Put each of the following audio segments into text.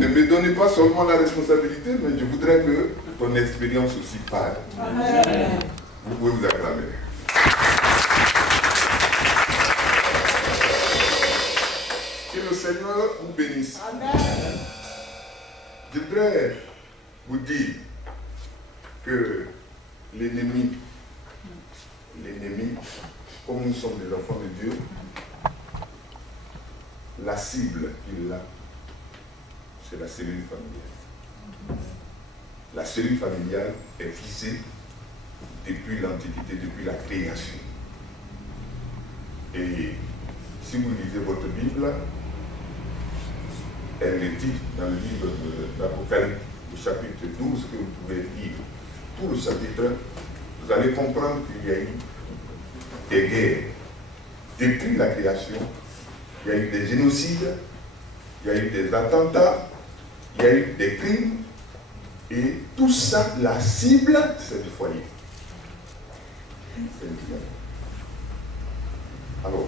Ne me donnez pas seulement la responsabilité, mais je voudrais que ton expérience aussi parle. Amen. Vous pouvez vous acclamer. Que le Seigneur vous bénisse. Amen. Je voudrais vous dire que l'ennemi, comme nous sommes des enfants de Dieu, la cible qu'il a, c'est la cellule familiale. La cellule familiale est fixée depuis l'Antiquité, depuis la création. Et si vous lisez votre Bible, elle est dite dans le livre de l'Apocalypse, au chapitre 12, que vous pouvez lire tout le chapitre, vous allez comprendre qu'il y a eu des guerres. Depuis la création, il y a eu des génocides, il y a eu des attentats, il y a eu des crimes, et tout ça, la cible, c'est le foyer. C'est le foyer. Alors,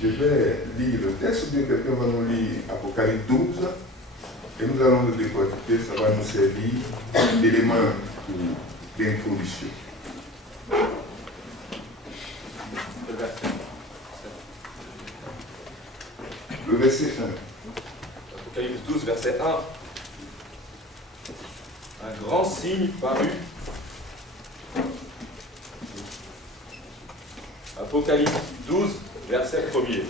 je vais lire le texte, bien quelqu'un va nous lire Apocalypse 12, et nous allons le décortiquer, ça va nous servir d'élément d'introduction. Le verset 1. Apocalypse 12, verset 1. Un grand signe parut. Apocalypse 12, verset 1er.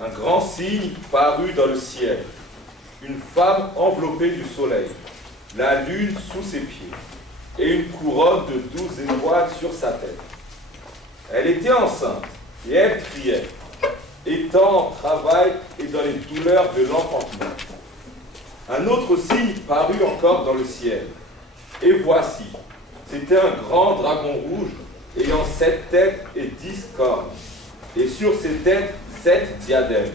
Un grand signe parut dans le ciel. Une femme enveloppée du soleil, la lune sous ses pieds, et une couronne de 12 étoiles sur sa tête. Elle était enceinte, et elle criait, étant en travail et dans les douleurs de l'enfantement. Un autre signe parut encore dans le ciel. Et voici, c'était un grand dragon rouge, ayant 7 têtes et 10 cornes, et sur ses têtes 7 diadèmes.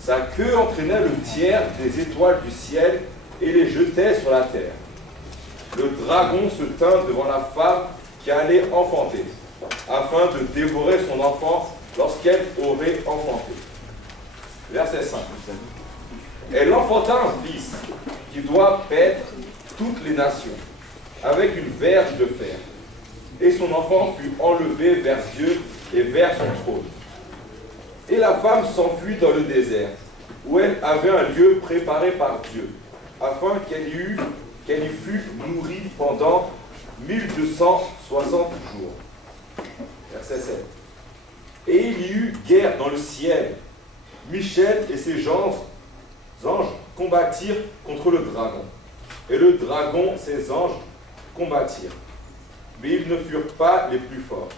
Sa queue entraînait le tiers des étoiles du ciel et les jetait sur la terre. Le dragon se tint devant la femme qui allait enfanter, afin de dévorer son enfant lorsqu'elle aurait enfanté. Verset 5. Elle enfanta un fils qui doit paître toutes les nations, avec une verge de fer. Et son enfant fut enlevé vers Dieu et vers son trône. Et la femme s'enfuit dans le désert, où elle avait un lieu préparé par Dieu, afin qu'elle y fût nourrie pendant 1260 jours. Verset 7. Et il y eut guerre dans le ciel. Michel et ses anges combattirent contre le dragon. Et le dragon, ses anges, combattirent. Mais ils ne furent pas les plus forts.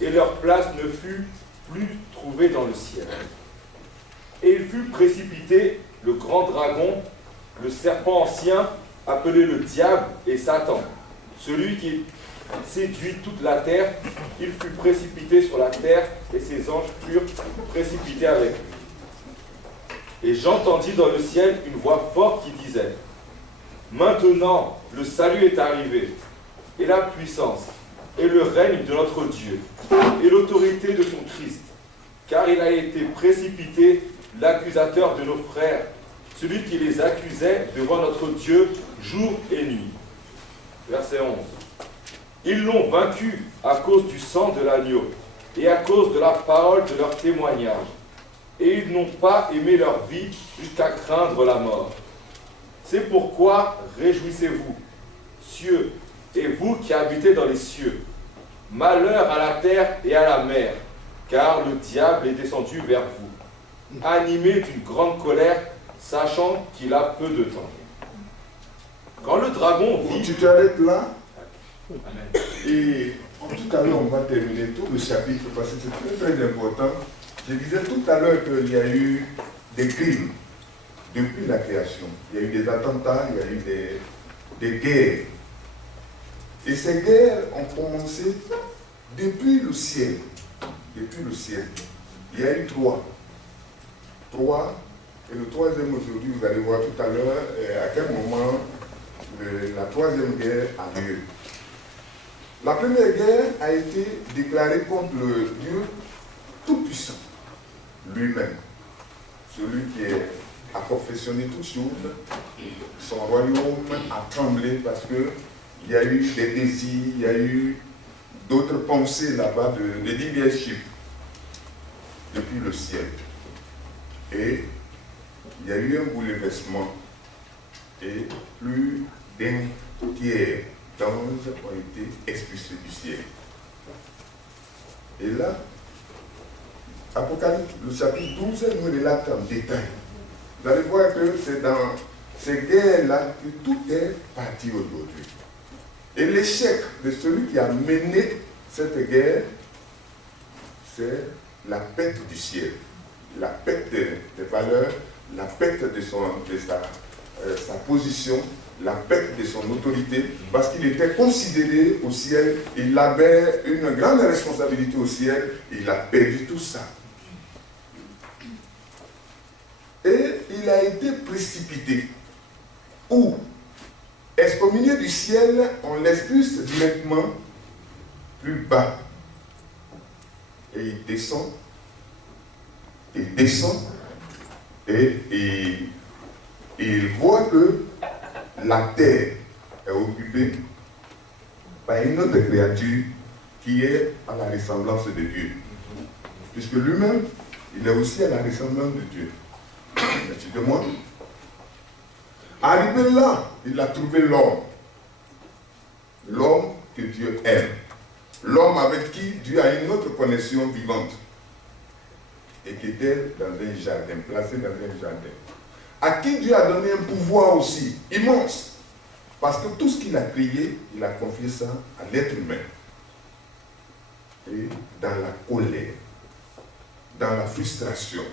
Et leur place ne fut plus trouvée dans le ciel. Et il fut précipité, le grand dragon, le serpent ancien, appelé le diable et Satan, celui qui séduit toute la terre. Il fut précipité sur la terre, et ses anges furent précipités avec lui. Et j'entendis dans le ciel une voix forte qui disait, « Maintenant, le salut est arrivé, et la puissance, et le règne de notre Dieu, et l'autorité de son Christ, car il a été précipité l'accusateur de nos frères, celui qui les accusait devant notre Dieu jour et nuit. » Verset 11. Ils l'ont vaincu à cause du sang de l'agneau et à cause de la parole de leur témoignage. Et ils n'ont pas aimé leur vie jusqu'à craindre la mort. C'est pourquoi réjouissez-vous, cieux, et vous qui habitez dans les cieux. Malheur à la terre et à la mer, car le diable est descendu vers vous, animé d'une grande colère, sachant qu'il a peu de temps. Quand le dragon vit... Tu t'arrêtes là. Amen. Et tout à l'heure, on va terminer tout le chapitre parce que c'est très très important. Je disais tout à l'heure qu'il y a eu des crimes depuis la création. Il y a eu des attentats, il y a eu des guerres. Et ces guerres ont commencé depuis le ciel. Depuis le ciel. Il y a eu 3. Et le troisième aujourd'hui, vous allez voir tout à l'heure à quel moment la troisième guerre a lieu. La première guerre a été déclarée contre le Dieu Tout-Puissant, lui-même, celui qui est à confectionné toutes choses. Son royaume a tremblé parce qu'il y a eu des désirs, il y a eu d'autres pensées là-bas de leadership depuis le ciel. Et il y a eu un bouleversement et plus d'un tiers d'anges ont été expulsés du ciel. Et là, Apocalypse, le chapitre 12, nous relate en détail. Vous allez voir que c'est dans ces guerres-là que tout est parti aujourd'hui. Et l'échec de celui qui a mené cette guerre, c'est la perte du ciel, la perte des valeurs, la perte de sa position, la perte de son autorité, parce qu'il était considéré au ciel, il avait une grande responsabilité au ciel, il a perdu tout ça. Et il a été précipité. Ou, excommunié du ciel, on l'expulse directement plus bas. Et il descend, et il voit que la terre est occupée par une autre créature qui est à la ressemblance de Dieu. Puisque lui-même, il est aussi à la ressemblance de Dieu. Excusez-moi. Arrivé là, il a trouvé l'homme. L'homme que Dieu aime. L'homme avec qui Dieu a une autre connexion vivante. Et qui était dans un jardin, placé dans un jardin. À qui Dieu a donné un pouvoir aussi immense. Parce que tout ce qu'il a créé, il a confié ça à l'être humain. Et dans la colère, dans la frustration,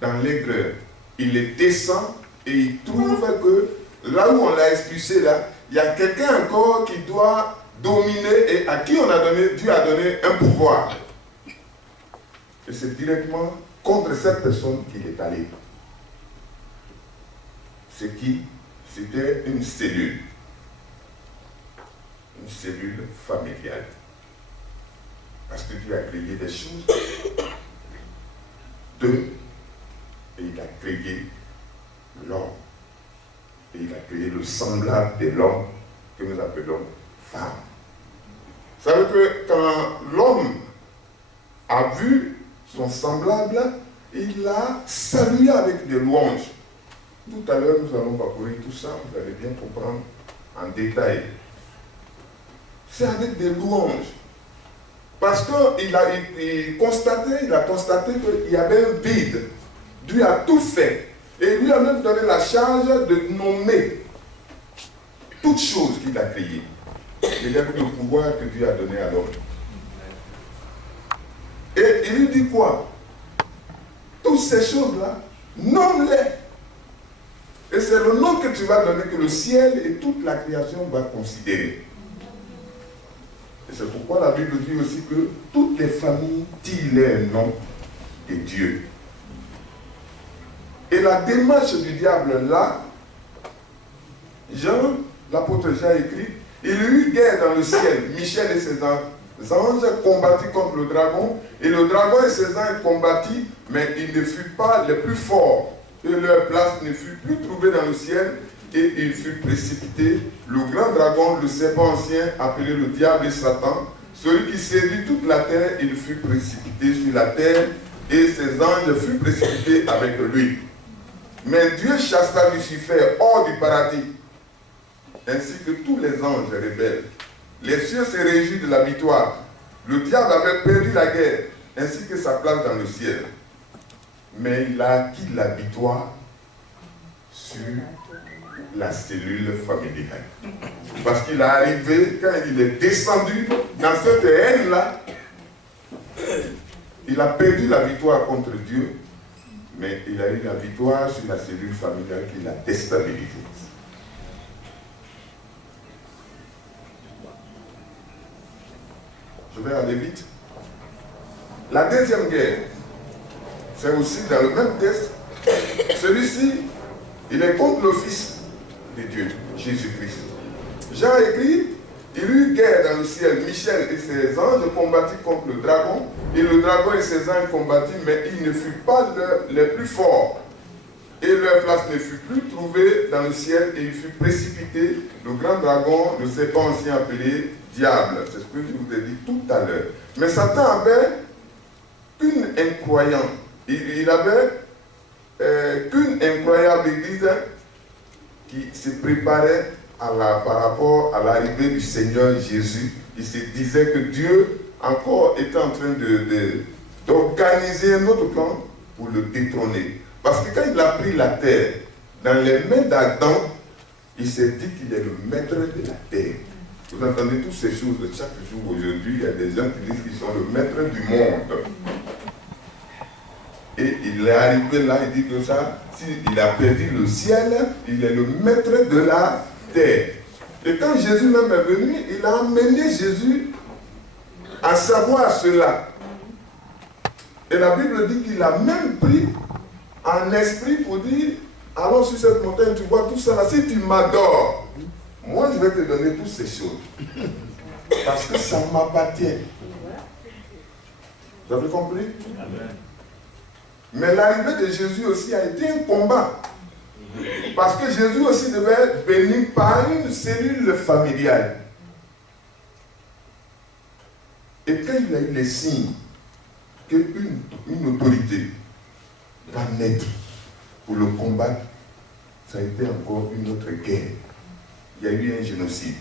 dans l'aigreur, il descend et il trouve que là où on l'a expulsé, là, il y a quelqu'un encore qui doit dominer et à qui Dieu a donné un pouvoir. Et c'est directement contre cette personne qu'il est allé. C'est qui? C'était une cellule familiale. Parce que Dieu a créé des choses. Et il a créé l'homme. Et il a créé le semblable de l'homme que nous appelons femme. Vous savez que quand l'homme a vu son semblable, il a salué avec des louanges. Tout à l'heure, nous allons parcourir tout ça, vous allez bien comprendre en détail. C'est avec des louanges. Parce qu'il a constaté qu'il y avait un vide. Dieu a tout fait. Et lui a même donné la charge de nommer toutes choses qu'il a créées. Il y a le pouvoir que Dieu a donné à l'homme. Et il lui dit quoi? Toutes ces choses-là, nomme-les. Et c'est le nom que tu vas donner que le ciel et toute la création va considérer. Et c'est pourquoi la Bible dit aussi que toutes les familles tirent les noms de Dieu. Et la démarche du diable là, l'apôtre Jean écrit, il y eut guerre dans le ciel. Michel et ses anges combattirent contre le dragon, et le dragon et ses anges combattirent, mais ils ne furent pas les plus forts. Et leur place ne fut plus trouvée dans le ciel, et il fut précipité. Le grand dragon, le serpent ancien, appelé le diable et Satan, celui qui séduit toute la terre, il fut précipité sur la terre, et ses anges furent précipités avec lui. Mais Dieu chassa Lucifer hors du paradis, ainsi que tous les anges rebelles. Les cieux se réjouissent de la victoire. Le diable avait perdu la guerre, ainsi que sa place dans le ciel. Mais il a acquis la victoire sur la cellule familiale. Parce qu'il est arrivé, quand il est descendu dans cette haine-là, il a perdu la victoire contre Dieu, mais il a eu la victoire sur la cellule familiale qu'il a déstabilisée. Je vais aller vite. La deuxième guerre, c'est aussi dans le même texte. Celui-ci, il est contre le Fils de Dieu, Jésus-Christ. Jean écrit, il y eut guerre dans le ciel. Michel et ses anges combattirent contre le dragon, et le dragon et ses anges combattirent, mais ils ne furent pas les plus forts. et leur place ne fut plus trouvée dans le ciel, et il fut précipité, le grand dragon, le serpent aussi appelé diable. C'est ce que je vous ai dit tout à l'heure. Mais Satan avait qu'une incroyable, il avait qu'une incroyable église qui se préparait par rapport à l'arrivée du Seigneur Jésus. Il se disait que Dieu encore était en train d'organiser un autre plan pour le détrôner. Parce que quand il a pris la terre dans les mains d'Adam, il s'est dit qu'il est le maître de la terre. Vous entendez toutes ces choses de chaque jour aujourd'hui, il y a des gens qui disent qu'ils sont le maître du monde. Et il est arrivé là, il dit que ça, s'il a perdu le ciel, il est le maître de la terre. Et quand Jésus même est venu, il a amené Jésus à savoir cela. Et la Bible dit qu'il a même pris un esprit pour dire, allons sur cette montagne, tu vois tout ça là, si tu m'adores, moi je vais te donner toutes ces choses. Parce que ça m'appartient. Vous avez compris? Amen. Mais l'arrivée de Jésus aussi a été un combat. Parce que Jésus aussi devait être béni par une cellule familiale. Et quand il a eu les signes qu'une autorité va naître pour le combattre, ça a été encore une autre guerre. Il y a eu un génocide.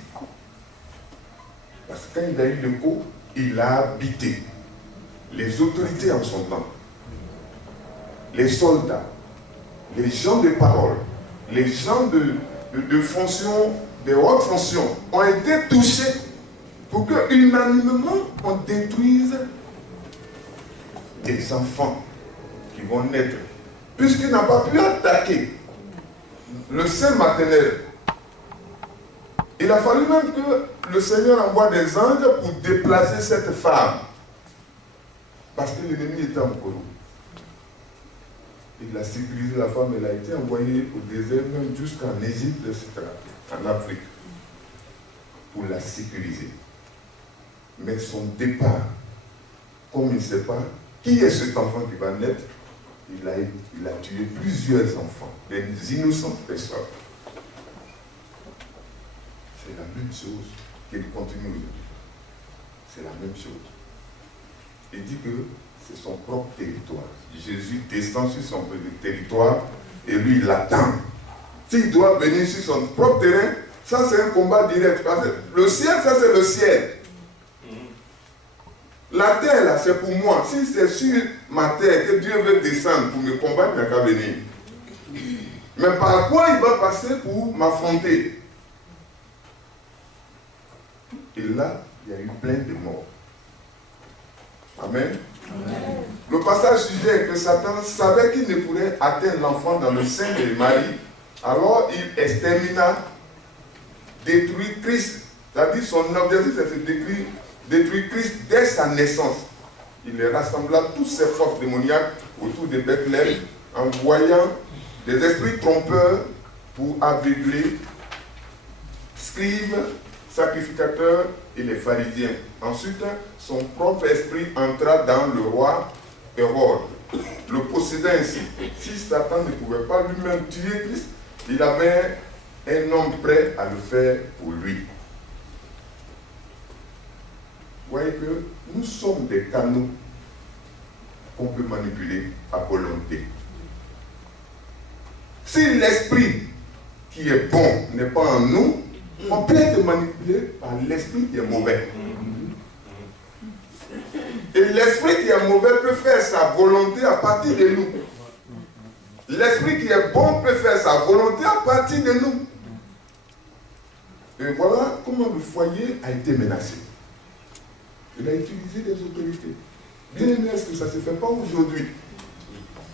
Parce que quand il a eu le coup, il a habité les autorités en son temps, les soldats, les gens de parole, les gens de fonction, de hautes fonctions ont été touchés pour que unanimement on détruise des enfants qui vont naître. Puisqu'il n'a pas pu attaquer le sein maternel, il a fallu même que le Seigneur envoie des anges pour déplacer cette femme. Parce que l'ennemi était encore où? Il a sécurisé la femme, elle a été envoyée au désert, même jusqu'en Égypte, etc., en Afrique, pour la sécuriser. Mais son départ, comme il ne sait pas qui est cet enfant qui va naître, il a tué plusieurs enfants, des innocentes personnes. C'est la même chose qu'il continue aujourd'hui. C'est la même chose. Il dit que c'est son propre territoire. Jésus descend sur son territoire et lui il l'attend. S'il doit venir sur son propre terrain, ça c'est un combat direct. Parce que le ciel, ça c'est le ciel. La terre là, c'est pour moi. Si c'est sur ma terre que Dieu veut descendre pour me combattre, il n'y a qu'à venir. Mais par quoi il va passer pour m'affronter? Et là, il y a eu plein de morts. Amen. Amen. Le passage suggère que Satan savait qu'il ne pourrait atteindre l'enfant dans le sein de Marie. Alors il extermina, détruit Christ. C'est-à-dire son objectif c'est de détruire Christ dès sa naissance. Il rassembla toutes ses forces démoniaques autour de Bethléem, envoyant des esprits trompeurs pour aveugler scribes, sacrificateurs et les pharisiens. Ensuite, son propre esprit entra dans le roi Hérode, le possédant ainsi. Si Satan ne pouvait pas lui-même tuer Christ, il avait un homme prêt à le faire pour lui. Vous voyez que nous sommes des canaux qu'on peut manipuler à volonté. Si l'esprit qui est bon n'est pas en nous, on peut être manipulé par l'esprit qui est mauvais. Et l'esprit qui est mauvais peut faire sa volonté à partir de nous. L'esprit qui est bon peut faire sa volonté à partir de nous. Et voilà comment le foyer a été menacé. Il a utilisé des autorités. Bien aimé, est-ce que ça ne se fait pas aujourd'hui?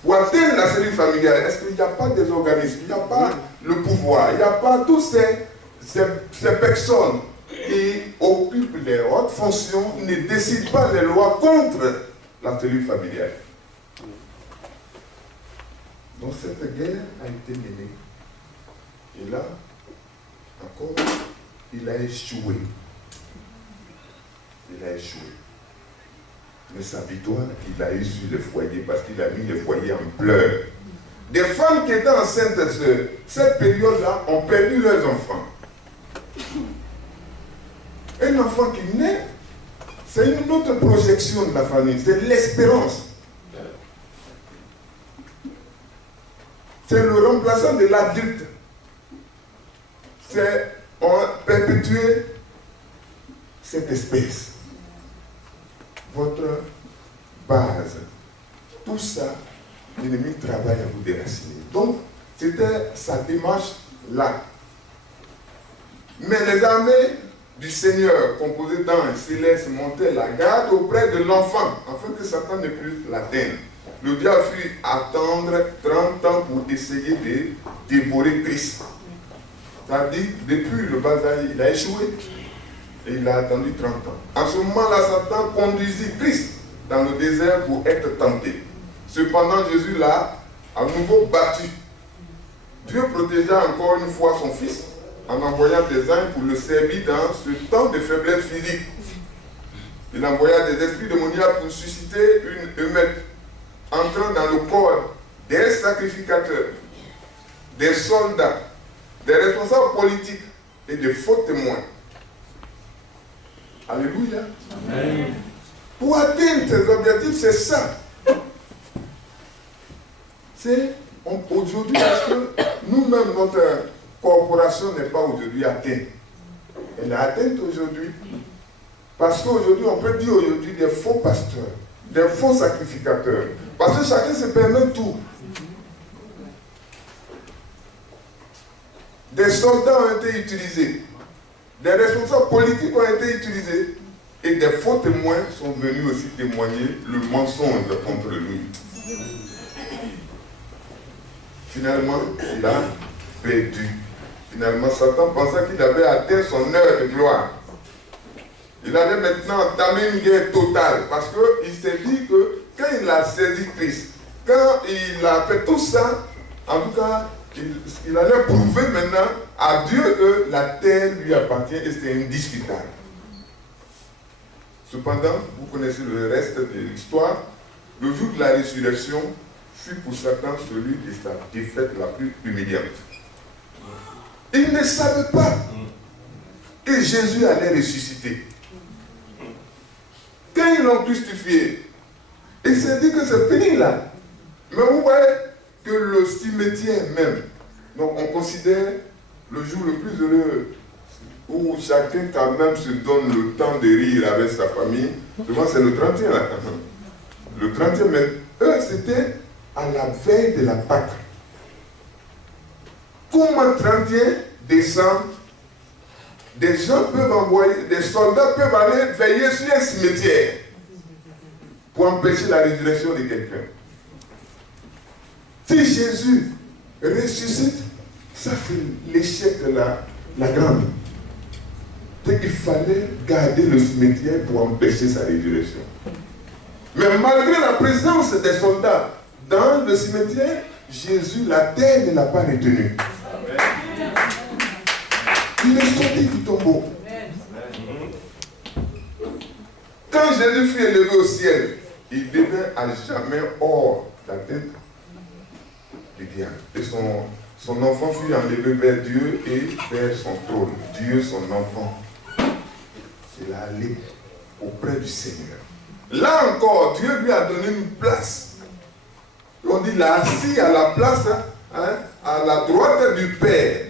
Pour atteindre la cellule familiale, est-ce qu'il n'y a pas des organismes, il n'y a pas le pouvoir, il n'y a pas toutes ces personnes qui occupent les hautes fonctions, ne décident pas les lois contre la cellule familiale? Donc cette guerre a été menée. Et là, encore, il a échoué. Il a échoué. Mais sa victoire, il a eu sur le foyer parce qu'il a mis le foyer en pleurs. Des femmes qui étaient enceintes cette période-là ont perdu leurs enfants. Un enfant qui naît, c'est une autre projection de la famille, c'est l'espérance. C'est le remplaçant de l'adulte. C'est perpétuer cette espèce. Votre base. Tout ça, l'ennemi travaille à vous déraciner. Donc, c'était sa démarche là. Mais les armées du Seigneur, composées d'anges célestes, montaient la garde auprès de l'enfant, afin que Satan ne puisse l'atteindre. Le diable fut attendre 30 ans pour essayer de dévorer Christ. C'est-à-dire, depuis le bas âge, il a échoué. Et il a attendu 30 ans. En ce moment-là, Satan conduisit Christ dans le désert pour être tenté. Cependant, Jésus l'a à nouveau battu. Dieu protégea encore une fois son fils en envoyant des anges pour le servir dans ce temps de faiblesse physique. Il envoya des esprits démoniaques pour susciter une émeute, entrant dans le corps des sacrificateurs, des soldats, des responsables politiques et des faux témoins. Alléluia. Amen. Pour atteindre ces objectifs, c'est ça. C'est aujourd'hui, parce que nous-mêmes, notre corporation n'est pas aujourd'hui atteinte. Elle est atteinte aujourd'hui. Parce qu'aujourd'hui, on peut dire aujourd'hui des faux pasteurs, des faux sacrificateurs. Parce que chacun se permet tout. Des soldats ont été utilisés. Des responsables politiques ont été utilisés. Et des faux témoins sont venus aussi témoigner le mensonge contre lui. Finalement, il a perdu. Finalement, Satan pensait qu'il avait atteint son heure de gloire. Il allait maintenant entamer une guerre totale. Parce qu'il s'est dit que quand il a saisi Christ, quand il a fait tout ça, en tout cas, il allait prouver maintenant à Dieu que la terre lui appartient et c'est indiscutable. Cependant, vous connaissez le reste de l'histoire. Le jour de la résurrection fut pour Satan celui de sa défaite la plus humiliante. Il ne savait pas que Jésus allait ressusciter. Quand ils l'ont crucifié, il s'est dit que c'est fini là. Mais vous voyez que le cimetière même, donc on considère le jour le plus heureux où chacun quand même se donne le temps de rire avec sa famille, souvent c'est le 31 là. Le 31 mai, eux c'était à la veille de la Pâque. Comment 31 décembre, des gens peuvent envoyer, des soldats peuvent aller veiller sur un cimetière pour empêcher la résurrection de quelqu'un. Si Jésus ressuscite, ça c'est l'échec de la grande. Il fallait garder le cimetière pour empêcher sa résurrection. Mais malgré la présence des soldats dans le cimetière, Jésus, la terre ne l'a pas retenu. Il est sorti du tombeau. Quand Jésus fut élevé au ciel, il devait à jamais hors d'atteinte du diable. Et son enfant fut enlevé vers Dieu et vers son trône. Dieu, son enfant. Il est allé auprès du Seigneur. Là encore, Dieu lui a donné une place. On dit, il a assis à la place, à la droite du Père.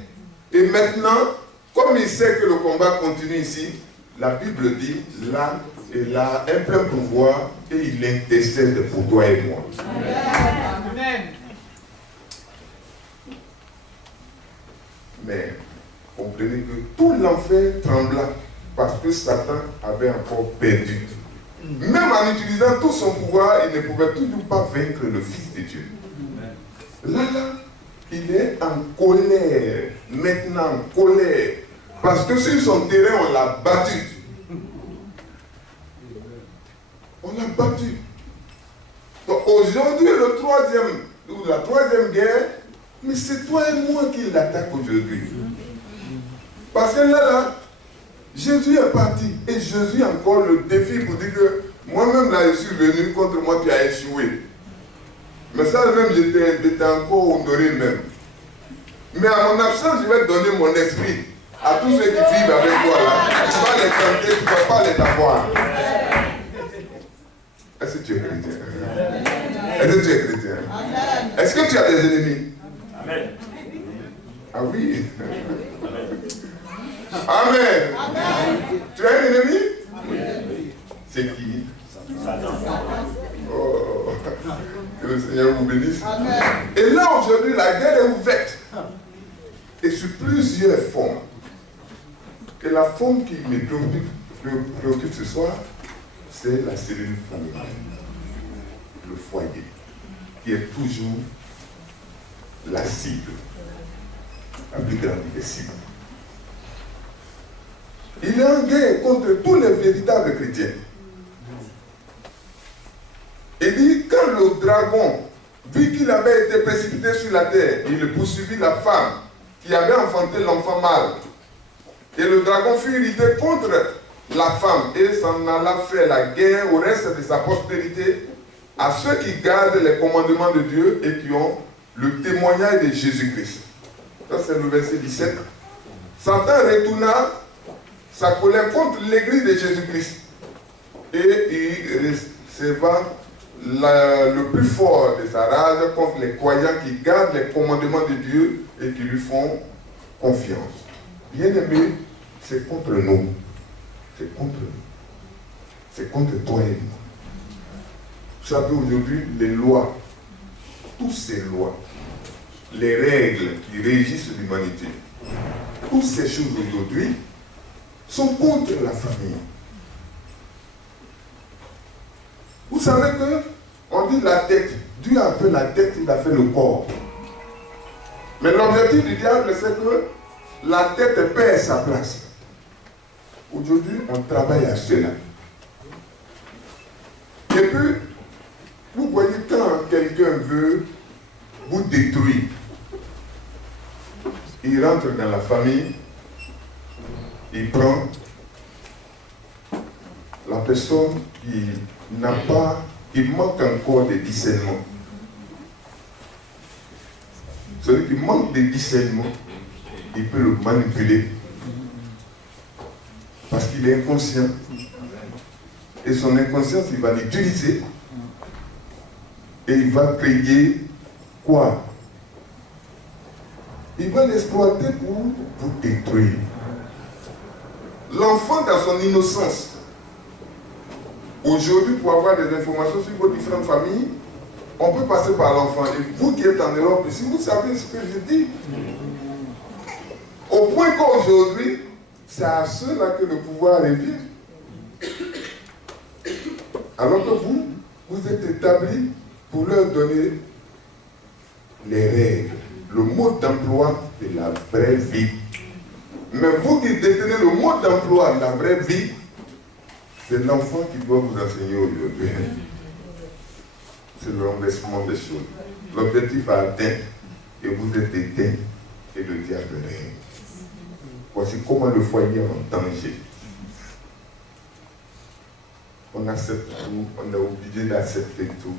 Et maintenant, comme il sait que le combat continue ici, la Bible dit, là, il a un plein pouvoir et il intercède pour toi et moi. Amen. Mais comprenez que tout l'enfer trembla parce que Satan avait encore perdu. Même en utilisant tout son pouvoir, il ne pouvait toujours pas vaincre le Fils de Dieu. Là, il est en colère, maintenant en colère, parce que sur son terrain, on l'a battu. On l'a battu. Donc aujourd'hui, la troisième guerre, mais c'est toi et moi qui l'attaque aujourd'hui. Parce que là, Jésus est parti. Et Jésus a encore le défi pour dire que moi-même là, je suis venu contre moi, tu as échoué. Mais ça même, j'étais encore honoré même. Mais à mon absence, je vais donner mon esprit à tous ceux qui vivent avec toi là. Tu vas les tenter, tu ne vas pas les avoir. Est-ce que tu es chrétien? Est-ce que tu es chrétien? Est-ce que tu as des ennemis? Amen. Ah oui. Amen. Amen. Tu as un ennemi? Oui. C'est qui? Oh. Que le Seigneur vous bénisse. Amen. Et là aujourd'hui, la guerre est ouverte. Et sur plusieurs formes. Et la forme qui me préoccupe ce soir, c'est la cellule familiale. Le foyer. Qui est toujours la cible. La plus grande des cibles. Il est en guerre contre tous les véritables chrétiens. Il dit, quand le dragon vit qu'il avait été précipité sur la terre, il poursuivit la femme qui avait enfanté l'enfant mâle. Et le dragon fut irrité contre la femme et s'en alla faire la guerre au reste de sa postérité, à ceux qui gardent les commandements de Dieu et qui ont le témoignage de Jésus-Christ. Ça c'est le verset 17. Satan retourna sa colère contre l'église de Jésus-Christ et il receva le plus fort de sa rage contre les croyants qui gardent les commandements de Dieu et qui lui font confiance. Bien-aimé, c'est contre nous. C'est contre nous. C'est contre toi et moi. Vous savez aujourd'hui, les lois, toutes ces lois, les règles qui régissent l'humanité, toutes ces choses aujourd'hui sont contre la famille. Vous savez que on dit la tête. Dieu a fait la tête, il a fait le corps. Mais l'objectif du diable, c'est que la tête perd sa place. Aujourd'hui, on travaille à cela. Et puis, vous voyez quand quelqu'un veut vous détruire, il rentre dans la famille, il prend la personne qui n'a pas, qui manque encore de discernement. Celui qui manque de discernement, il peut le manipuler parce qu'il est inconscient. Et son inconscience, il va l'utiliser et il va créer quoi? Il va l'exploiter pour vous détruire. L'enfant dans son innocence. Aujourd'hui, pour avoir des informations sur vos différentes familles, on peut passer par l'enfant. Et vous qui êtes en Europe ici, vous savez ce que je dis. Au point qu'aujourd'hui, c'est à ceux-là que le pouvoir revient. Alors que vous êtes établis pour leur donner les règles, le mode d'emploi de la vraie vie. Mais vous qui détenez le mode d'emploi de la vraie vie, c'est l'enfant qui doit vous enseigner aujourd'hui. C'est le renversement des choses. L'objectif a atteint et vous êtes éteint et le diable règne. Voici comment le foyer est en danger. On accepte tout, on est obligé d'accepter tout.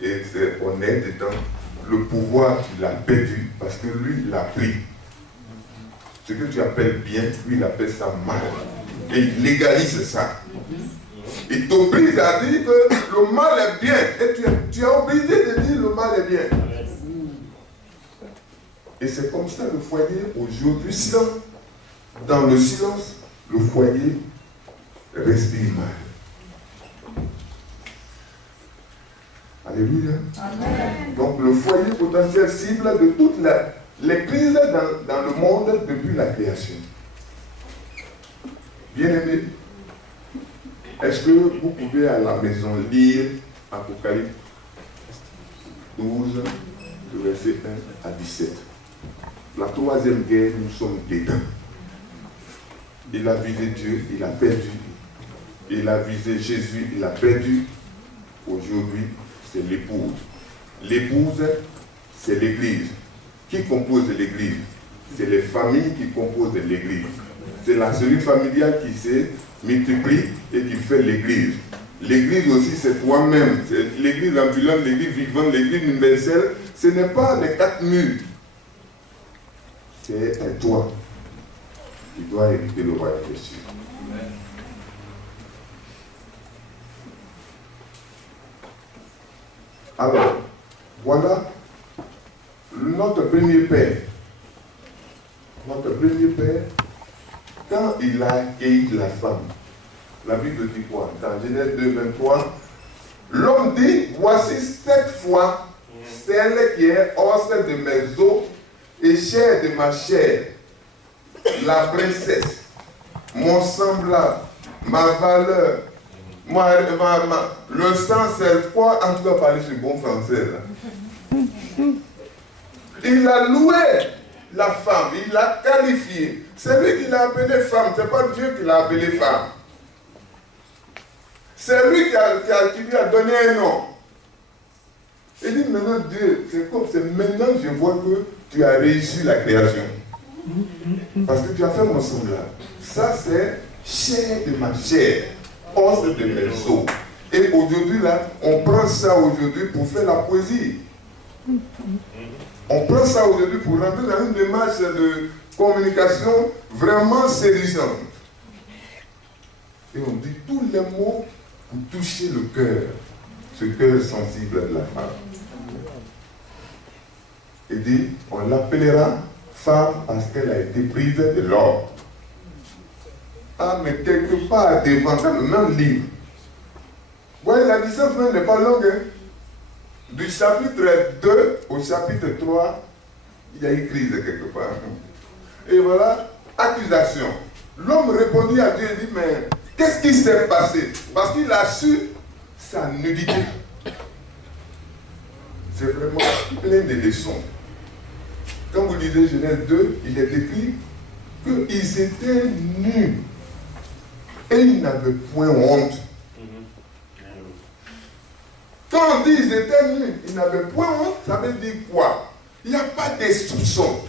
Et on est dedans. Le pouvoir, il a perdu parce que lui, il a pris. Ce que tu appelles bien, lui, il appelle ça mal. Et il légalise ça. Il t'oblige à dire que le mal est bien. Et tu es obligé de dire le mal est bien. Et c'est comme ça le foyer, aujourd'hui, silence. Dans le silence, le foyer respire mal. Alléluia. Amen. Donc le foyer potentiel cible de toutes les crises dans le monde depuis la création. Bien-aimés, est-ce que vous pouvez à la maison lire Apocalypse 12, de verset 1 à 17. La troisième guerre, nous sommes dedans. Il a visé Dieu, il a perdu. Il a visé Jésus, il a perdu. Aujourd'hui, c'est l'épouse. L'épouse, c'est l'église. Qui compose l'église? C'est les familles qui composent l'église. C'est la cellule familiale qui se multiplie et qui fait l'église. L'église aussi, c'est toi-même. C'est l'église ambulante, l'église vivante, l'église universelle. Ce n'est pas les 4 murs. C'est toi qui dois hériter le royaume des cieux. Alors, voilà notre premier père. Notre premier père, quand il a accueilli la femme, la Bible dit quoi? Dans Genèse 2, 23, l'homme dit, voici cette fois, celle qui est os de mes os et chair de ma chair, la princesse, mon semblable, ma valeur, le sang, c'est quoi? En tout cas, parler sur bon français. Là. Il a loué la femme, il l'a qualifiée. C'est lui qui l'a appelée femme, ce n'est pas Dieu qui l'a appelée femme. C'est lui qui lui a donné un nom. Il dit maintenant Dieu, c'est maintenant que je vois que tu as réussi la création. Parce que tu as fait mon semblable. Ça c'est chair de ma chair, os de mes os. Et aujourd'hui là, on prend ça aujourd'hui pour faire la poésie. On prend ça aujourd'hui pour rentrer dans une démarche de communication vraiment séduisante. Et on dit tous les mots pour toucher le cœur, ce cœur sensible de la femme. Et dit, on l'appellera femme parce qu'elle a été prise de l'homme. Ah, mais quelque part devant dans le même livre. Vous voyez, la distance même n'est pas longue. Hein? Du chapitre 2 au chapitre 3, il y a une crise quelque part. Et voilà, accusation. L'homme répondit à Dieu et dit, mais qu'est-ce qui s'est passé? Parce qu'il a su sa nudité. C'est vraiment plein de leçons. Quand vous lisez Genèse 2, il est écrit qu'ils étaient nus et ils n'avaient point honte. Quand on dit qu'ils étaient nus, ils n'avaient point honte, ça veut dire quoi? Il n'y a pas de soupçons.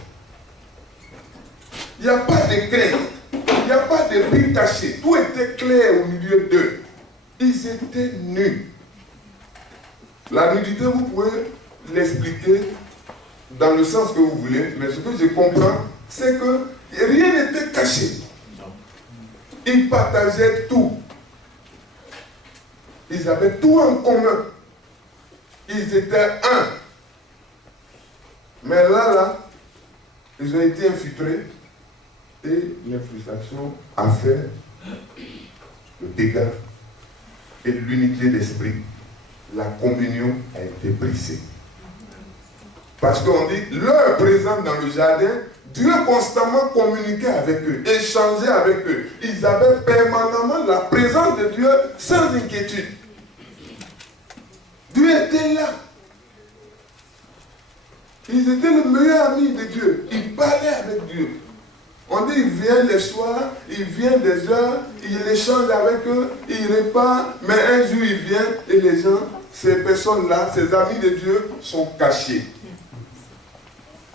Il n'y a pas de crainte. Il n'y a pas de pire caché. Tout était clair au milieu d'eux. Ils étaient nus. La nudité, vous pouvez l'expliquer dans le sens que vous voulez, mais ce que je comprends, c'est que rien n'était caché. Ils partageaient tout. Ils avaient tout en commun. Ils étaient un. Mais là, ils ont été infiltrés et l'infiltration a fait le dégât et l'unité d'esprit. La communion a été brisée. Parce qu'on dit, leur présence dans le jardin, Dieu constamment communiquait avec eux, échangeait avec eux. Ils avaient permanemment la présence de Dieu sans inquiétude. Dieu était là. Ils étaient le meilleur ami de Dieu. Ils parlaient avec Dieu. On dit, il vient les soirs, il vient des heures, il échange avec eux, il repart, mais un jour il vient et les gens, ces personnes-là, ces amis de Dieu sont cachés.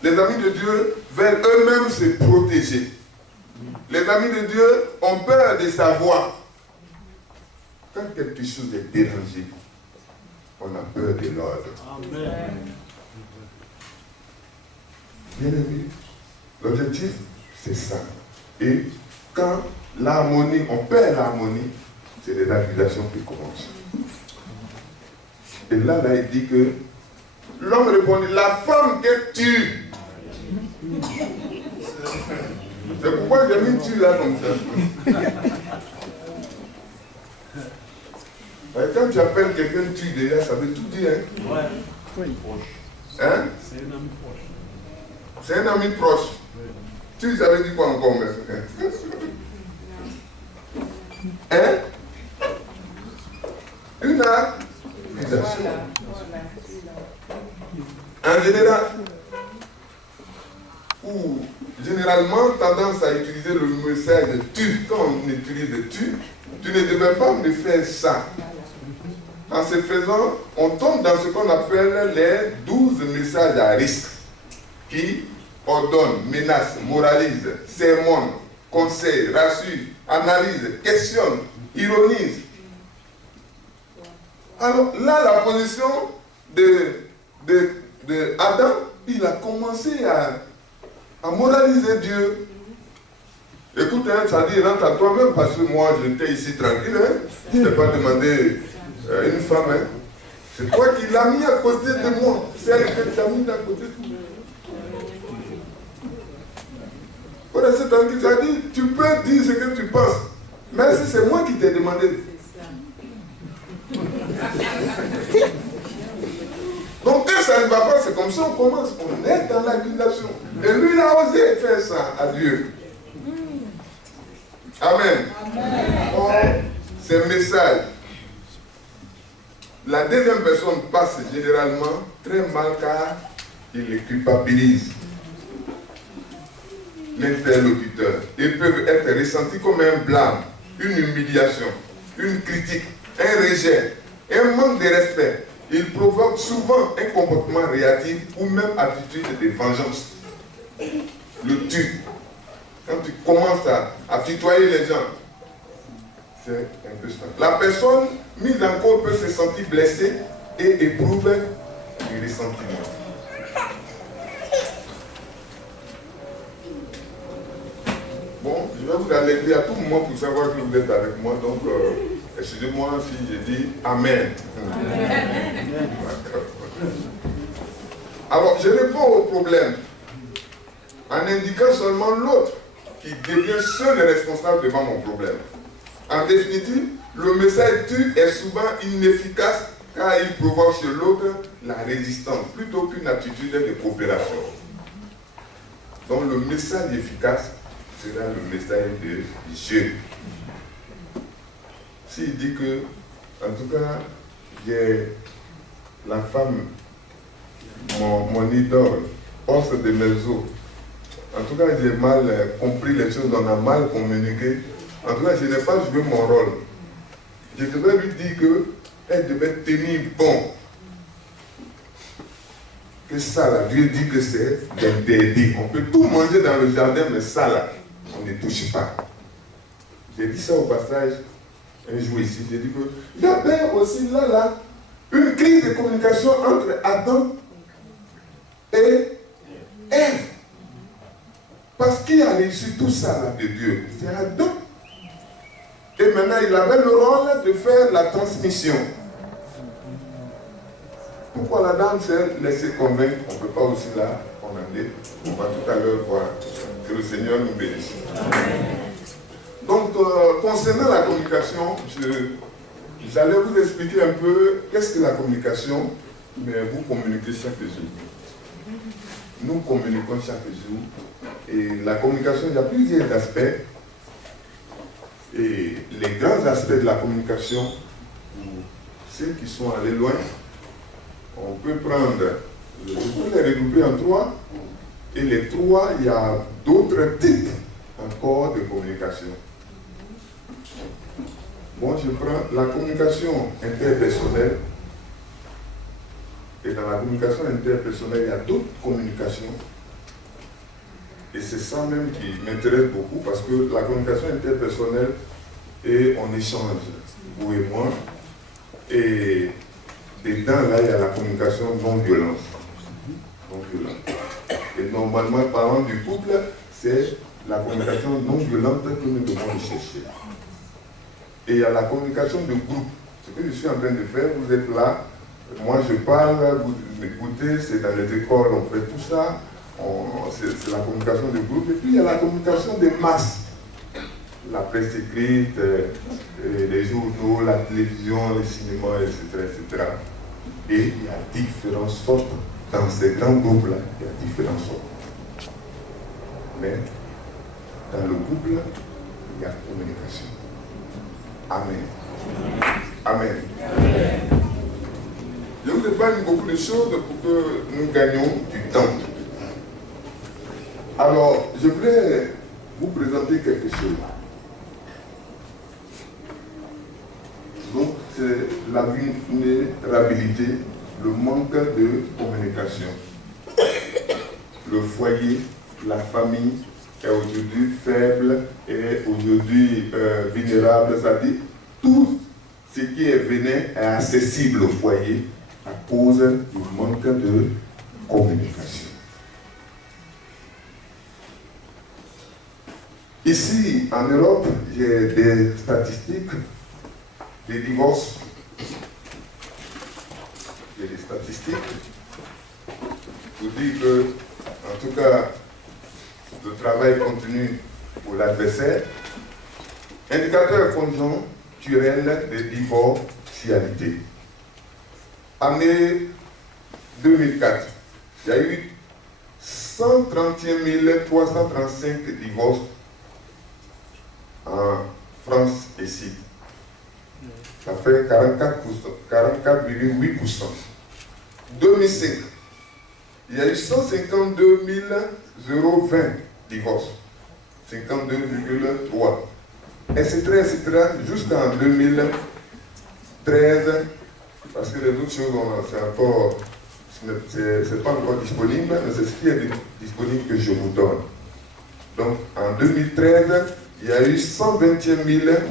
Les amis de Dieu veulent eux-mêmes se protéger. Les amis de Dieu ont peur de sa voix. Quand quelque chose est dérangé, on a peur de l'ordre. Bien aimé, l'objectif, c'est ça. Et quand l'harmonie, on perd l'harmonie, c'est les accusations qui commencent. Et là, il dit que l'homme répondit, la femme que tu. C'est pourquoi j'ai mis tu là comme ça. Et quand tu appelles quelqu'un tu déjà, ça veut tout dire. Hein? Ouais. Hein? C'est un ami proche. C'est un ami proche. Tu savais dire quoi encore, mais hein? Une accusation. En général, ou généralement tendance à utiliser le message tu. Quand on utilise tu ne devais pas me faire ça. En se faisant, on tombe dans ce qu'on appelle les 12 messages à risque qui ordonnent, menacent, moralisent, sermonnent, conseillent, rassurent, analysent, questionnent, ironisent. Alors là, la position de Adam, il a commencé à moraliser Dieu. Écoute, hein, ça dit, rentre à toi-même, parce que moi, j'étais ici tranquille. Hein. Je ne t'ai pas demandé une femme. Hein. C'est toi qui l'as mis à côté de moi. C'est elle que tu as mis à côté de moi. Voilà, c'est tranquille. Ça dit, tu peux dire ce que tu penses. Mais si c'est moi qui t'ai demandé. Donc quand ça ne va pas, c'est comme ça on commence. On est dans l'accusation. Et lui, il a osé faire ça à Dieu. Amen. Or, ces messages, la deuxième personne passe généralement très mal car il les culpabilise. L'interlocuteur. Ils peuvent être ressentis comme un blâme, une humiliation, une critique, un rejet, un manque de respect. Ils provoquent souvent un comportement réactif ou même attitude de vengeance. Le tu. Quand tu commences à tutoyer les gens, c'est un peu ça. La personne mise en cause peut se sentir blessée et éprouve du ressentiment. Bon, je vais vous alerter à tout moment pour savoir que vous êtes avec moi, donc excusez-moi si j'ai dit Amen. Alors, je réponds au problème en indiquant seulement l'autre qui devient seul responsable devant mon problème. En définitive, le message tu est souvent inefficace car il provoque chez l'autre la résistance plutôt qu'une attitude de coopération. Donc le message efficace sera le message de Dieu. S'il dit que, en tout cas, j'ai la femme, mon idole, os de mes os. En tout cas, j'ai mal compris les choses, on a mal communiqué. En tout cas, je n'ai pas joué mon rôle. Je devais lui dire qu'elle devait tenir bon. Que ça, là, Dieu dit que c'est interdit. On peut tout manger dans le jardin, mais ça, là, on ne touche pas. J'ai dit ça au passage un jour ici. J'ai dit que il y avait aussi là, une crise de communication entre Adam et Ève. Parce qui a reçu tout ça là de Dieu? C'est Adam. Et maintenant, il avait le rôle de faire la transmission. Pourquoi la dame s'est laissée convaincre? On ne peut pas aussi là condamner. On va tout à l'heure voir. Que le Seigneur nous bénisse. Donc, concernant la communication, j'allais vous expliquer un peu qu'est-ce que la communication, mais vous communiquez chaque jour. Nous communiquons chaque jour. Et la communication, il y a plusieurs aspects. Et les grands aspects de la communication, pour ceux qui sont allés loin, on peut prendre, je peux les regrouper en trois. Et les trois, il y a d'autres types encore de communication. Bon, je prends la communication interpersonnelle. Et dans la communication interpersonnelle, il y a d'autres communications. Et c'est ça même qui m'intéresse beaucoup parce que la communication interpersonnelle, et on échange, vous et moi. Et dedans, là, il y a la communication non-violence. Non-violente. Et normalement, parlant du couple, c'est la communication non-violente que nous devons chercher. Et il y a la communication de groupe. Ce que je suis en train de faire, vous êtes là, moi je parle, vous m'écoutez, c'est dans les écoles, on fait tout ça. C'est la communication de groupe. Et puis il y a la communication des masses. La presse écrite, les journaux, la télévision, les cinémas, etc., etc. Et il y a différentes sortes. Dans ces grands groupes-là, il y a différentes sortes. Mais dans le couple, il y a communication. Amen. Amen. Amen. Je vous épargne beaucoup de choses pour que nous gagnions du temps. Alors, je voudrais vous présenter quelque chose. Donc, c'est la vulnérabilité, le manque de communication. Le foyer, la famille est aujourd'hui faible et aujourd'hui vulnérable, c'est-à-dire tous ce qui venait est accessible au foyer à cause du manque de communication. Ici, en Europe, j'ai des statistiques des divorces. J'ai des statistiques pour dire que, en tout cas, le travail continue pour l'adversaire. Indicateur conjoncturel de divorcialité. Année 2004, il y a eu 131 335 divorces en France ici. Ça fait 44,8%. 2005, il y a eu 152 020 divorces. 52,3. Etc. Jusqu'en 2013, parce que les autres choses, c'est pas encore disponible, mais c'est ce qui est disponible que je vous donne. Donc, en 2013, il y a eu 121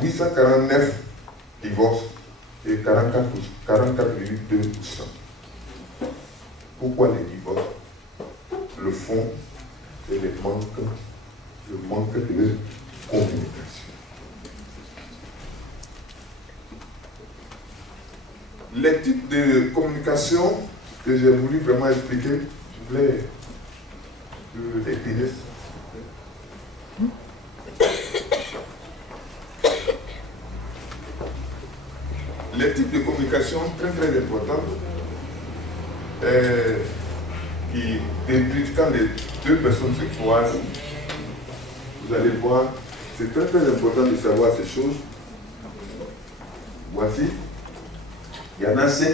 849 divorces et 44,2%. Pourquoi les divorces? Le fond, c'est le manque de communication. Les types de communication que j'ai voulu vraiment expliquer, je voulais les tenir. Les types de communication très très importants qui débutent quand les deux personnes se croisent. Vous allez voir, c'est très très important de savoir ces choses. Voici, il y en a 5.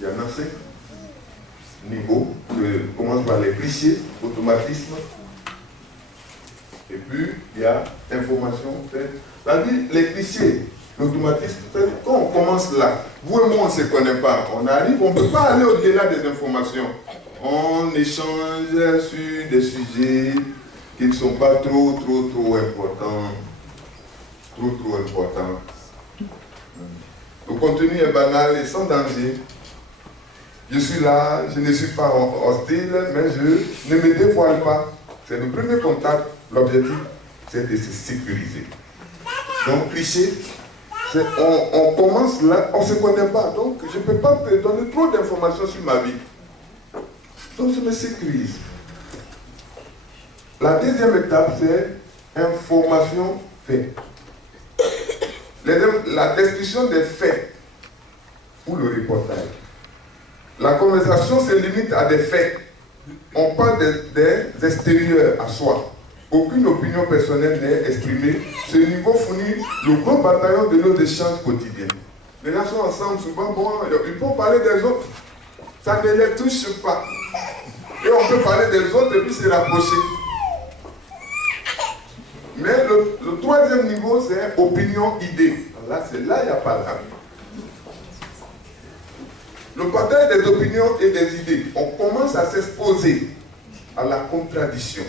Il y en a 5 niveaux. Je commence par les clichés, automatisme. Et puis, il y a information. C'est-à-dire, les clichés, l'automatisme, quand on commence là, vous et moi, on ne se connaît pas. On arrive, on ne peut pas aller au-delà des informations. On échange sur des sujets qui ne sont pas trop importants. Trop importants. Le contenu est banal et sans danger. Je suis là, je ne suis pas hostile, mais je ne me dévoile pas. C'est le premier contact. L'objectif, c'est de se sécuriser. Donc, cliché, on commence là, on ne se connaît pas. Donc, je ne peux pas te donner trop d'informations sur ma vie. Donc, je me sécurise. La deuxième étape, c'est information fait. La description des faits ou le reportage. La conversation se limite à des faits. On parle des extérieurs à soi. Aucune opinion personnelle n'est exprimée. Ce niveau fournit le gros bataillon de nos échanges quotidiens. Les gens sont ensemble souvent, bon, ils peuvent parler des autres. Ça ne les touche pas. Et on peut parler des autres et puis se rapprocher. Mais le troisième niveau, c'est opinion-idée. Là, c'est là, il n'y a pas là. Le partage des opinions et des idées, on commence à s'exposer à la contradiction.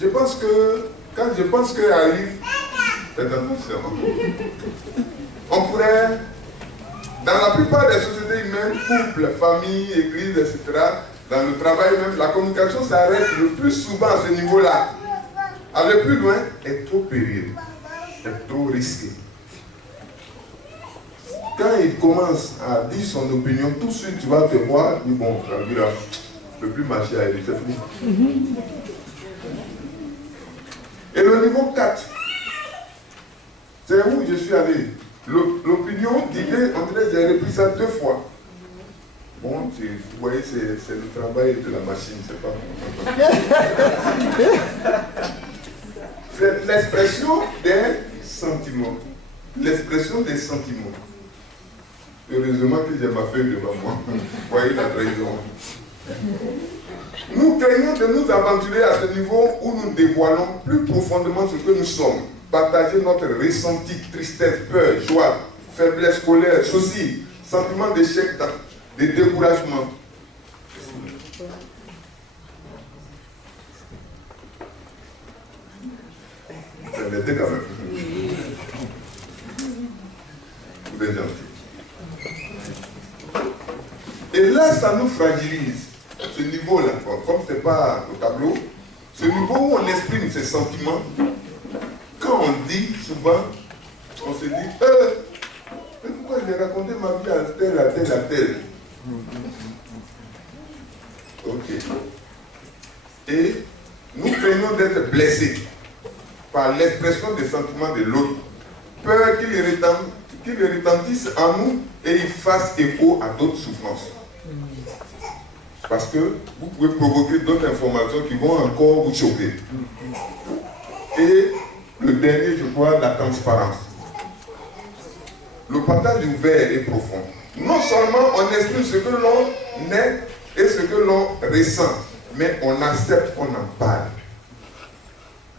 Je pense que, quand je pense que arrive, on pourrait, dans la plupart des sociétés humaines, couple, famille, église, etc., dans le travail même, la communication s'arrête le plus souvent à ce niveau-là. Aller plus loin est trop périlleux, est trop risqué. Quand il commence à dire son opinion, tout de suite tu vas te voir, dis bon, je ne peux plus marcher avec lui, c'est fini. Et le niveau 4, c'est où je suis allé. L'opinion d'idée, on dirait que j'ai repris ça 2 fois. Bon, vous voyez, c'est le travail de la machine, c'est pas bon. C'est l'expression des sentiments. L'expression des sentiments. Heureusement que j'ai ma feuille devant moi. Vous voyez la trahison. Nous craignons de nous aventurer à ce niveau où nous dévoilons plus profondément ce que nous sommes. Partager notre ressenti, tristesse, peur, joie, faiblesse, colère, souci, sentiment d'échec, de découragement. ça nous fragilise. Ce niveau-là, comme ce n'est pas au tableau, ce niveau où on exprime ses sentiments, quand on dit souvent, on se dit, mais pourquoi j'ai raconté ma vie à tel, à tel, à tel? Ok. Et nous craignons d'être blessés par l'expression des sentiments de l'autre. Peur qu'il retentisse en nous et il fasse écho à d'autres souffrances. Parce que vous pouvez provoquer d'autres informations qui vont encore vous choquer. Et le dernier, je crois, la transparence. Le partage ouvert et profond. Non seulement on exprime ce que l'on est et ce que l'on ressent, mais on accepte qu'on en parle.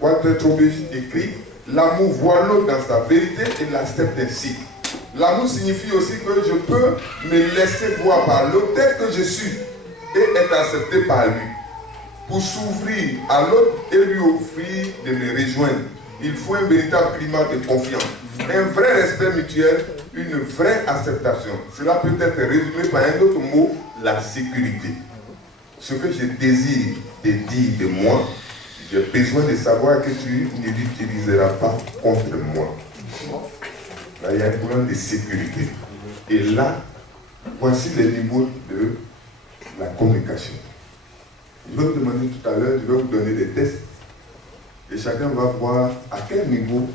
Walter Trowbridge écrit, l'amour voit l'autre dans sa vérité et l'accepte ainsi. L'amour signifie aussi que je peux me laisser voir par l'autre tel que je suis et être accepté par lui. Pour s'ouvrir à l'autre et lui offrir de me rejoindre, il faut un véritable climat de confiance, un vrai respect mutuel, une vraie acceptation. Cela peut être résumé par un autre mot, la sécurité. Ce que je désire te dire de moi, j'ai besoin de savoir que tu ne l'utiliseras pas contre moi. Là, il y a un problème de sécurité. Et là, voici les niveaux de la communication. Je vais vous demander tout à l'heure, je vais vous donner des tests. Et chacun va voir à quel niveau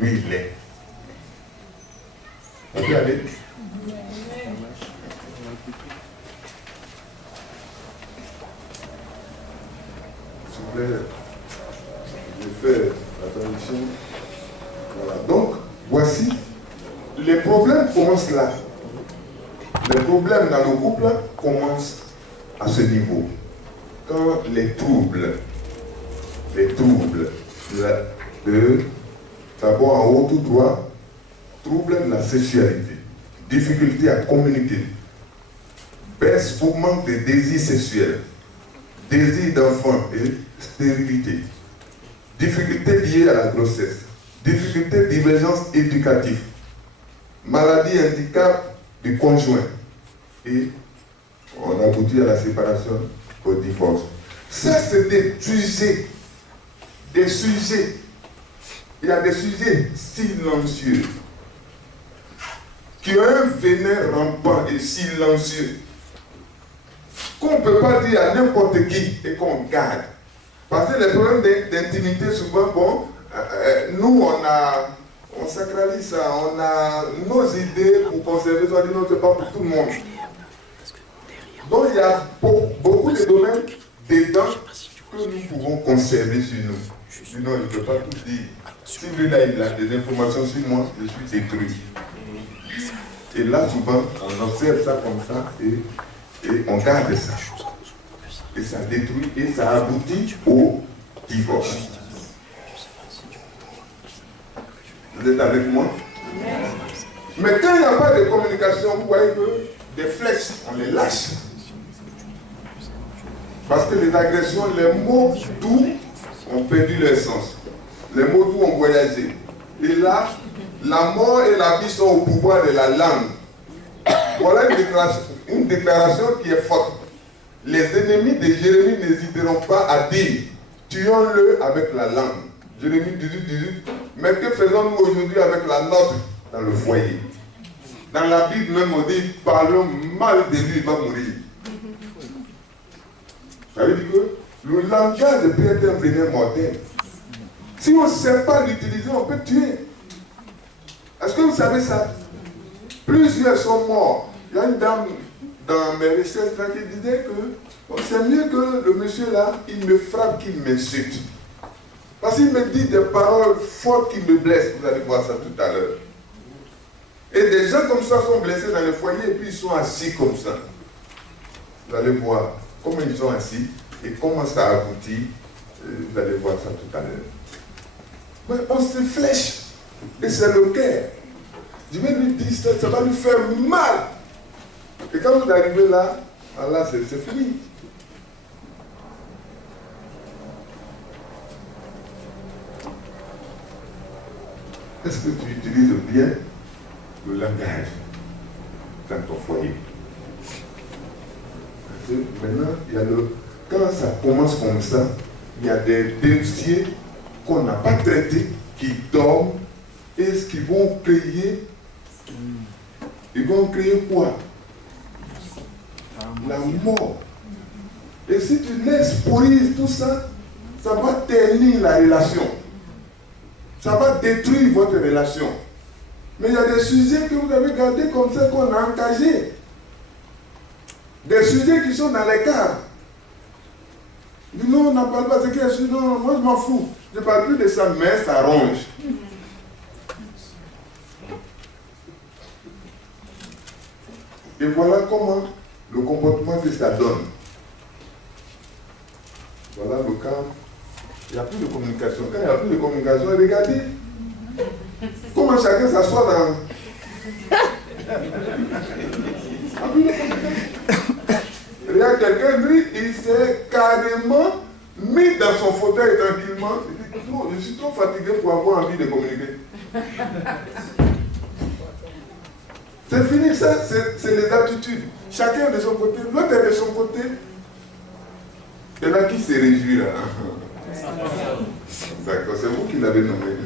lui il est. On peut aller? S'il vous plaît, je fais la traduction. Voilà. Donc, voici, les problèmes commencent là. Les problèmes dans le couple commencent à ce niveau. Quand les troubles, d'abord en haut tout droit, troubles de la sexualité, difficulté à communiquer, baisse ou manque de désir sexuel, désir d'enfant et stérilité, difficultés liées à la grossesse, difficultés de divergence éducative, maladie, handicap du conjoint et on aboutit à la séparation, au divorce. Ça, c'est des sujets. Des sujets. Il y a des sujets silencieux qui ont un venin rampant et silencieux qu'on ne peut pas dire à n'importe qui et qu'on garde. Parce que les problèmes d'intimité, souvent, bon, nous, on sacralise ça, on a nos idées pour conserver, soit dit non, c'est pas pour tout le monde. Donc il y a beaucoup de domaines dedans que nous pouvons conserver sur nous. Sinon, je ne peux pas tout dire. Si lui-là, il a des informations sur moi, je suis détruit. Et là, souvent, on observe ça comme ça et on garde ça. Et ça détruit et ça aboutit au divorce. Vous êtes avec moi? Mais quand il n'y a pas de communication, vous voyez que des flèches, on les lâche. Parce que les agressions, les mots doux ont perdu leur sens. Les mots doux ont voyagé. Et là, la mort et la vie sont au pouvoir de la langue. Voilà une déclaration qui est forte. Les ennemis de Jérémie n'hésiteront pas à dire, tuons-le avec la langue. Jérémie 18. Mais que faisons-nous aujourd'hui avec la nôtre dans le foyer? Dans la Bible même, on dit, parlons mal de lui, il va mourir. Ça veut dire que le langage peut être un venin mortel. Si on ne sait pas l'utiliser, on peut tuer. Est-ce que vous savez ça? Plusieurs sont morts. Il y a une dame dans mes recherches là, qui disait que bon, c'est mieux que le monsieur là, il me frappe qu'il m'insulte. Parce qu'il me dit des paroles fortes qui me blessent. Vous allez voir ça tout à l'heure. Et des gens comme ça sont blessés dans le foyer et puis ils sont assis comme ça. Vous allez voir comment ils sont assis et comment ça aboutit. Vous allez voir ça tout à l'heure. Mais on se flèche. Et c'est le cœur. Je vais lui dire ça va lui faire mal. Et quand vous arrivez là, voilà, c'est fini. Est-ce que tu utilises bien le langage dans ton foyer? Maintenant, quand ça commence comme ça, il y a des dossiers qu'on n'a pas traités, qui dorment, et ce qu'ils vont créer, ils vont créer quoi? La mort. Et si tu laisses pourrir tout ça, ça va ternir la relation. Ça va détruire votre relation. Mais il y a des sujets que vous avez gardés comme ça qu'on a engagés. Des sujets qui sont dans les cadres. Non, on n'en parle pas, c'est qu'il y a sujet. Non, moi je m'en fous. Je ne parle plus de ça, mais ça ronge. Et voilà comment le comportement que ça donne. Voilà le cas. Il n'y a plus de communication. Quand il n'y a plus de communication, regardez comment chacun s'assoit dans... Regarde quelqu'un, lui, il s'est carrément mis dans son fauteuil tranquillement. Il dit, je suis trop fatigué pour avoir envie de communiquer. C'est fini ça, c'est les attitudes. Chacun de son côté, l'autre est de son côté. Et là, qui se réjouit là? D'accord, c'est vous qui l'avez nommé.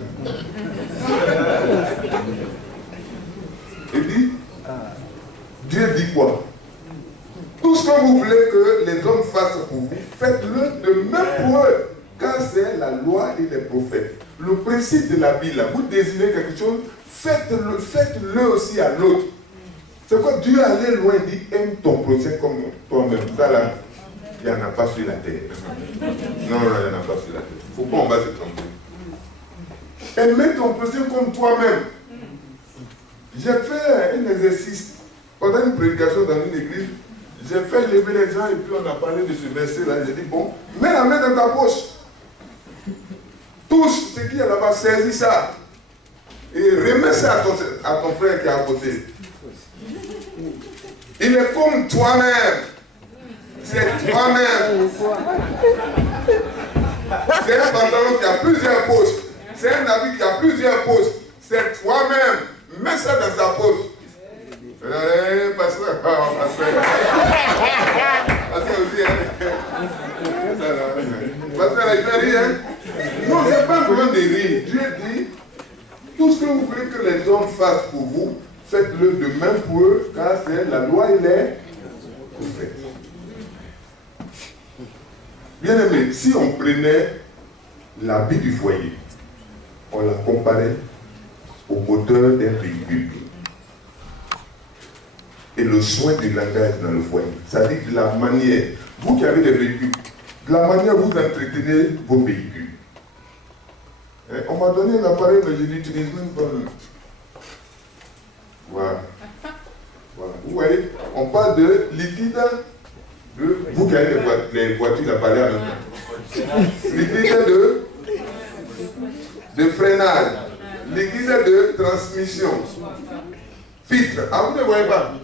Il dit, Dieu dit quoi? Tout ce que vous voulez que les hommes fassent pour vous, faites-le de même pour eux, car c'est la loi et les prophètes. Le principe de la Bible, vous désirez quelque chose, faites-le aussi à l'autre. C'est quoi Dieu allait loin, il dit, aime ton prochain comme toi-même. Ça là, il n'y en a pas sur la terre. Non, il n'y en a pas sur la terre. Il ne faut pas on va se tromper. Aime ton prochain comme toi-même. J'ai fait un exercice pendant une prédication dans une église. J'ai fait lever les gens et puis on a parlé de ce verset-là. J'ai dit, bon, mets la main dans ta poche. Touche ce qui est là-bas, saisis ça. Et remets ça à ton frère qui est à côté. Il est comme toi-même. C'est toi-même. C'est un pantalon qui a plusieurs poches. C'est un habit qui a plusieurs poches. C'est toi-même. Mets ça dans sa poche. Pasteur, aussi, hein. Pasteur, il fait rire, hein. Non, c'est pas un problème de rire. Dieu dit, tout ce que vous voulez que les hommes fassent pour vous, faites-le de même pour eux, car c'est la loi et les prophètes. Bien aimé, si on prenait la vie du foyer, on la comparait au moteur d'un véhicule, et le soin du langage dans le foyer. C'est-à-dire de la manière, vous qui avez des véhicules, de la manière où vous entretenez vos véhicules. On m'a donné un appareil, mais je l'utilise même pas. Voilà. Voilà. Vous voyez, on parle de liquide, vous qui avez les voitures d'appareil à même. Liquide de freinage, liquide de transmission, filtre. Ah, vous ne voyez pas?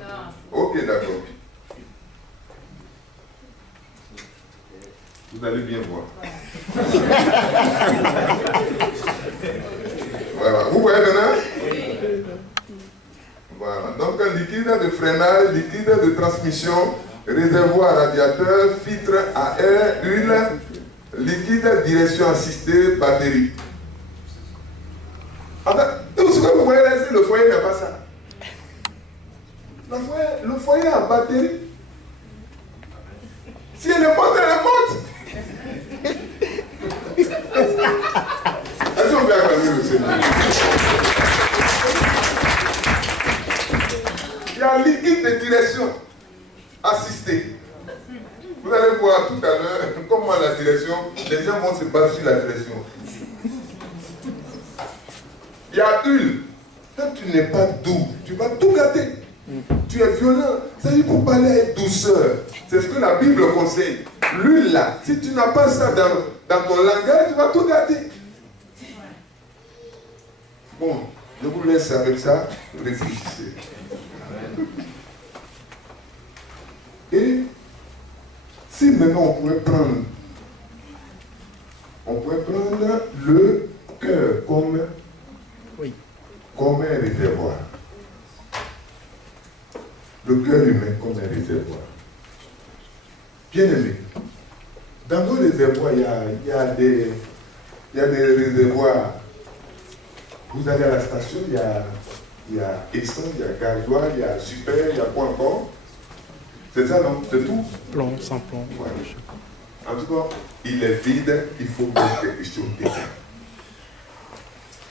Ok, d'accord. Vous allez bien voir. Voilà. Vous voyez maintenant? Voilà. Donc, un liquide de freinage, liquide de transmission, réservoir radiateur, filtre à air, huile, liquide direction assistée, batterie. Enfin, tout ce que vous voyez là, c'est le foyer n'a pas ça. Le foyer a batterie. Si elle est morte, elle est morte. Est-ce qu'on peut acclamer le Seigneur? Il y a un liquide de direction assistée. Vous allez voir tout à l'heure comment la direction, les gens vont se battre sur la direction. Il y a huile. Quand tu n'es pas doux, tu vas tout gâter. Tu es violent. C'est pour parler avec douceur. C'est ce que la Bible conseille. L'huile là, si tu n'as pas ça dans ton langage, tu vas tout gâter. Bon, je vous laisse avec ça. Réfléchissez. Et si maintenant on pourrait prendre le cœur comme un réservoir. Le cœur humain comme un réservoir. Bien aimé, dans nos réservoirs, il y a des réservoirs. Vous allez à la station, il y a essence, il y a gasoil, il y a super, il y a quoi encore? C'est ça, non? C'est tout? Plomb, sans plomb. Ouais. En tout cas, il est vide, il faut mettre quelque chose dedans.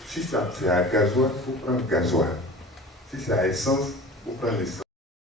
Si ça c'est à gasoil, il faut prendre gasoil. Si c'est à essence, il faut prendre l'essence.